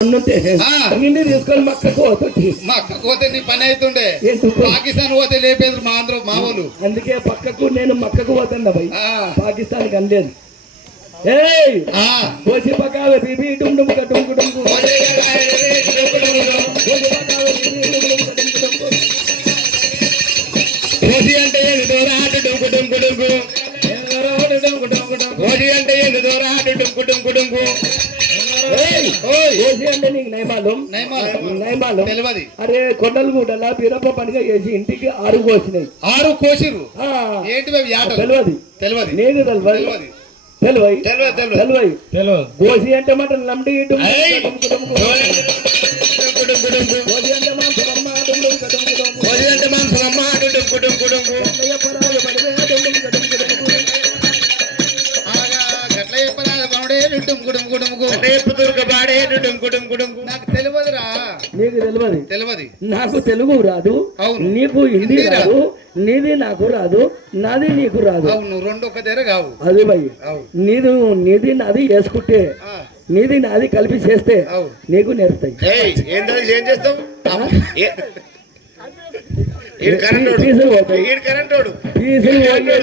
అన్నుంటే తీసుకొని మా అక్కకు పోతే నీ పని అవుతుండే పాకిస్తాన్ పోతే లేపేది మా ఆంధ్ర మా వాళ్ళు. అందుకే పక్కకు నేను మక్కకు పోతున్నా భయ్. ఆ. పాకిస్తాన్ అనలేదు. ఏయ్. కోసి పకావే బీబీ డుమ్ డుమ్ డుమ్ అంటే నీకు నైమాలం నయమాలు నైమాలం తెలియదు అరే కొండలు గుడ్డలా బీరప్ప పండుగ చేసి ఇంటికి ఆరు కోసినాయి ఆరు కోసిరు ఆ, ఏంటి తెలియదు తెలియదు నీకు తెలియదు తెలివై తెలియదు తెలివై తెలియదు గోసి అంటే మాట లండి డుమ్ రేపు దుర్గబాడే నాకు తెలియదురా. నీకు తెలియదు. తెలియదు. నాకు తెలుగు రాదు. అవును. నీకు హిందీ రాదు. నీది నాకు రాదు. నాది నీకు రాదు. అవును రెండు ఒక దగ్గర కావు. అది భయ్ అవు నీది నీది నాది వేసుకుంటే నీది నాది కలిపి చేస్తే నీకు నేర్పుతాయి. ఏయ్ ఏం చేస్తావు?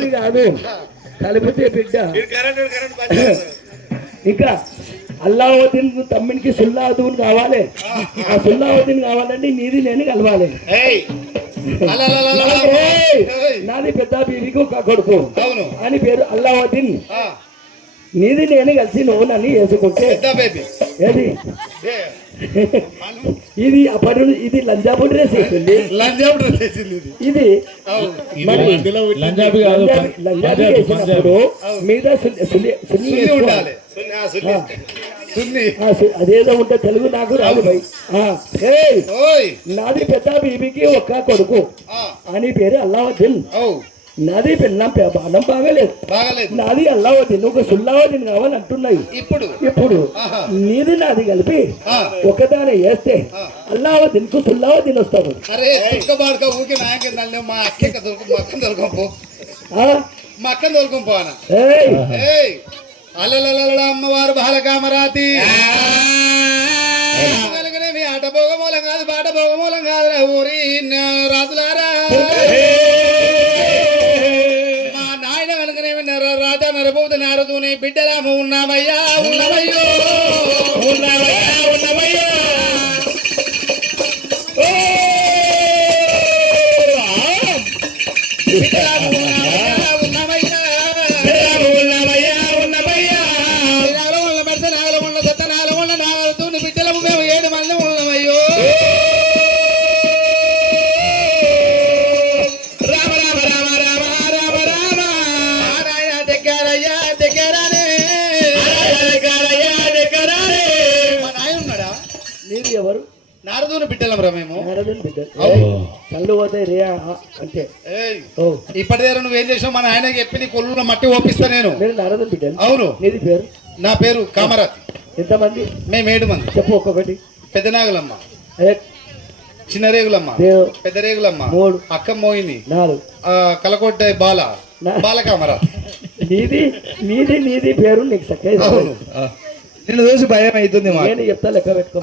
కాదు. కలిపితే బిడ్డ. ఇంకా అల్లావుద్దీన్ తమ్మునికి సుల్లావుద్దీన్ కావాలి. ఆ సుల్లావుద్దీన్ కావాలంటే నీది నేను కలవాలి. నాది పెద్ద బీవికి ఒక కొడుకు అని పేరు అల్లావుద్దీన్ నీది నేను కలిసి నువ్వు నన్ను వేసుకుంటే పెద్ద బేబీ ఏది? ఇది అప్పటి నుంచి- ఇది లంజాబు డ్రెస్ వేసింది. లంజావు డ్రెస్ వేసింది ఇది. ఇది అవును. మరి లంజాబి కాదు లంజాబి లంజాబి వేసినప్పుడు మీద అదేదో ఉంటే తెలుగు నాకు రాదు భయ్. ఆ, ఏయ్, ఓయ్. నాది పెద్ద బీబీకి ఒక్క కొడుకు. ఆ, అని పేరు అల్లావుద్దీన్. నాది పిల్లం బాణం బాగలేదు. బాగలేదు. నాది అల్లావుద్దీన్ ఒక సుల్లావుద్దీన్ కావాలి అంటున్నాయి. ఇప్పుడు? ఇప్పుడు. నీది నాది కలిపి ఒకదాని వేస్తే కు సుల్లావుద్దీన్ వస్తాడు. అరే ఊకి నాయక నల్లి మా అక్క దొరుకు మా అక్కని అక్కని అన్న అమ్మవారు బాలకామరాతి. రాజా నారదుని బిడ్డలాము ఉన్నామయ్యా ఉన్నామయ్యో నారదుని బిడ్డలం రా మేము. కళ్ళు పోతాయి రే ఆ, అంటే. ఇప్పటి దగ్గర నువ్వేం చేసావు? మా నాయనకి చెప్పి నీ కొల్లులో మట్టి ఓపిస్తా నేను. నారదుని బిడ్డ అవును. నీది పేరు? నా పేరు కామరాతి. ఎంతమంది? మేము ఏడు మంది. చెప్పు ఒక్కొక్కటి. పెద్ద నాగులమ్మ. ఏ, చిన్న రేగులమ్మ. పెద్ద రేగులమ్మ. మూడు. అక్క మోయిని నాలుగు. కలకొట్ట బాల. బాల కామరాతి. నీది నీది నీది పేరు నీకు అవును. నిన్ను చూసి భయం అవుతుంది నేను చెప్తా లెక్క పెట్టుకో.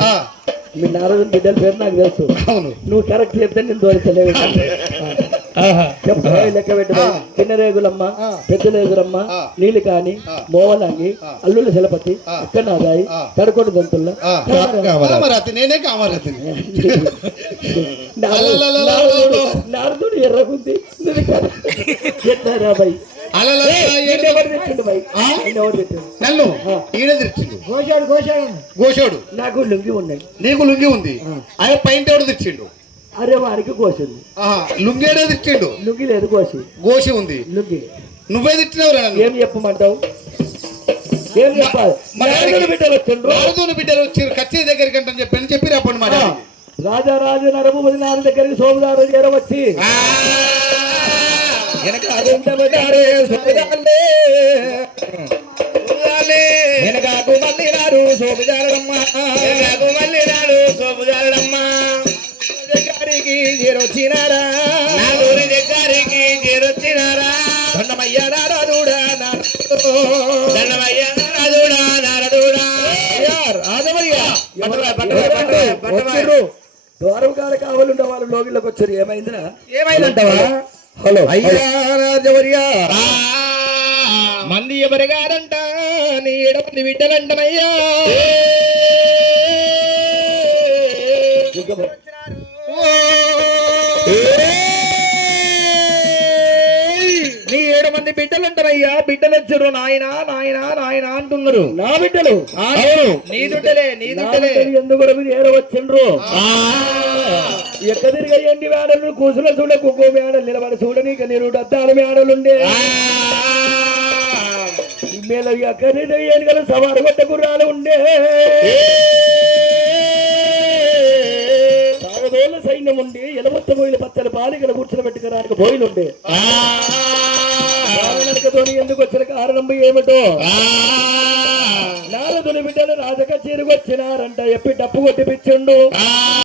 మీ నారదుని బిడ్డల పేరు నాకు తెలుసు. అవును. నువ్వు కరెక్ట్ చెప్తే నేను దోరితలేవు ఏ లెక్క పెట్టు ఆ. చిన్న రేగులమ్మ ఆ. పెద్ద రేగులమ్మ. నీళ్ళు కాని. మోవలాంగి. అల్లుల శలపతి. అక్కనాదాయి ఆ. కడకొండ దంతుల్ల కామరాతి నేనే కామరాతిని. నారదుడు ఎర్రకుంది ఎట్లారా బాయ్ నన్ను. ఈడ తెచ్చిండు గోషాడు గోషాడు. గోషోడు. నాకు లుంగి ఉన్నాయి. నీకు లుంగి ఉంది. ఆ. ఆయన పైంట్ ఎవడు తెచ్చిండు? అరే వారికి కోసింది. ఆహా, లుంగి ఏడే తెచ్చిండు లుంగి లేదు కోసి. గోషి ఉంది. లుంగి. నువ్వే నన్ను? ఏం చెప్పమంటావు? ఏం చెప్పాలి? బిడ్డలు వచ్చిండ్రు? బిడ్డలు వచ్చి కచ్చి దగ్గరికి అంటని చెప్పని చెప్పి రాపండి మా డాడీకి. రాజారాజు నరభూపతి నాన్న దగ్గరికి సోమదారు సోమదారులే. చూడాలి. వెనకాకు మళ్ళీ రారు సోమదారమ్మ కాడ కావాలంటే వాళ్ళు లోగిలోకి వచ్చారు. ఏమైందిరా? ఏమైందంటావా? హలో అయ్యా రాజవర్యా ఆ, మంది ఎవరిగారంట? నీ ఎడమంది బిడ్డలంటనయ్యా ఇంకా నీ ఏడు మంది బిడ్డలంటారయ్యా బిడ్డలొచ్చారు నాయనా నాయనా నాయనా అంటున్నారు. నా బిడ్డలు. అవును. నీ దుడ్డలే నీ నా దుడ్డలే బిడ్డలు ఎందుకు ఏడ వచ్చిండ్రు? ఎక్క తిరిగేయండి మేడలు? కూసుల చూడ కుక్కో మేడలు నిలబడి చూడని ఇక నేను అద్దాల మేడలుండే. మేల ఎక్కడి ఎన్నికలు సవారు కొట్ట గుర్రాలు ఉండే. సైన్యం ఉండి. ఎలమొత్త బోయిల పచ్చల బాలికల కూర్చుని పెట్టుకోవడానికి ఉండే నడకతోని ఎందుకు వచ్చిన కారణం ఏమిటో? నారదుని బిడ్డలు రాజకచేరికి వచ్చినారంట ఎప్పి డప్పు కొట్టిపిచ్చిండు